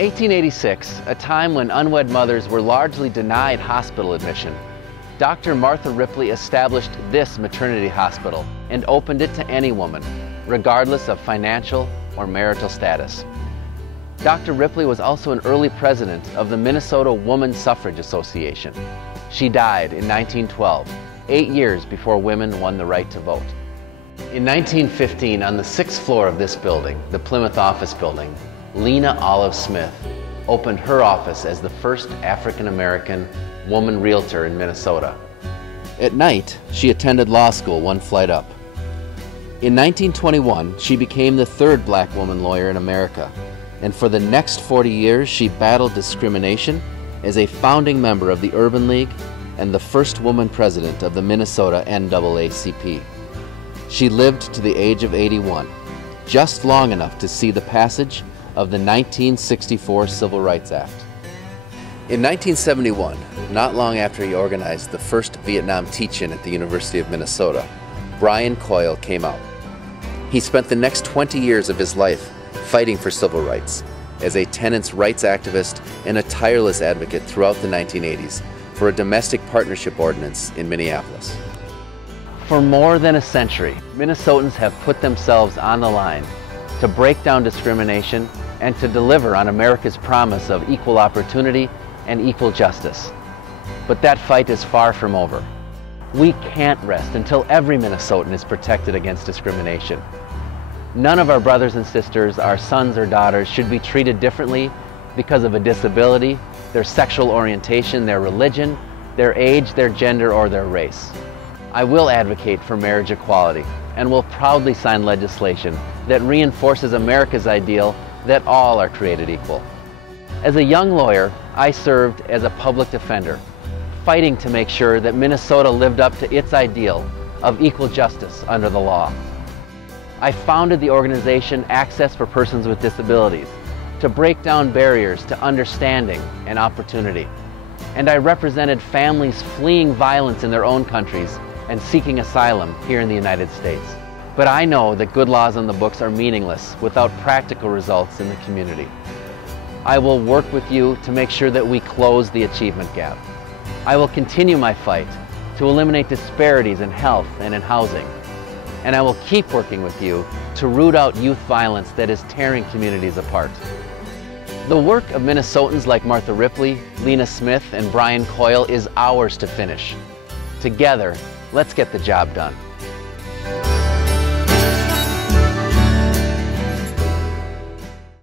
In 1886, a time when unwed mothers were largely denied hospital admission, Dr. Martha Ripley established this maternity hospital and opened it to any woman, regardless of financial or marital status. Dr. Ripley was also an early president of the Minnesota Woman Suffrage Association. She died in 1912, 8 years before women won the right to vote. In 1915, on the 6th floor of this building, the Plymouth Office Building, Lena Smith opened her office as the first African-American woman realtor in Minnesota. At night, she attended law school one flight up. In 1921, she became the third black woman lawyer in America, and for the next 40 years, she battled discrimination as a founding member of the Urban League and the first woman president of the Minnesota NAACP. She lived to the age of 81, just long enough to see the passage of the 1964 Civil Rights Act. In 1971, not long after he organized the first Vietnam teach-in at the University of Minnesota, Brian Coyle came out. He spent the next 20 years of his life fighting for civil rights as a tenants' rights activist and a tireless advocate throughout the 1980s for a domestic partnership ordinance in Minneapolis. For more than a century, Minnesotans have put themselves on the line to break down discrimination and to deliver on America's promise of equal opportunity and equal justice. But that fight is far from over. We can't rest until every Minnesotan is protected against discrimination. None of our brothers and sisters, our sons or daughters, should be treated differently because of a disability, their sexual orientation, their religion, their age, their gender, or their race. I will advocate for marriage equality and will proudly sign legislation that reinforces America's ideal that all are created equal. As a young lawyer, I served as a public defender, fighting to make sure that Minnesota lived up to its ideal of equal justice under the law. I founded the organization Access for Persons with Disabilities to break down barriers to understanding and opportunity. And I represented families fleeing violence in their own countries and seeking asylum here in the United States. But I know that good laws on the books are meaningless without practical results in the community. I will work with you to make sure that we close the achievement gap. I will continue my fight to eliminate disparities in health and in housing. And I will keep working with you to root out youth violence that is tearing communities apart. The work of Minnesotans like Martha Ripley, Lena Smith, and Brian Coyle is ours to finish. Together, let's get the job done.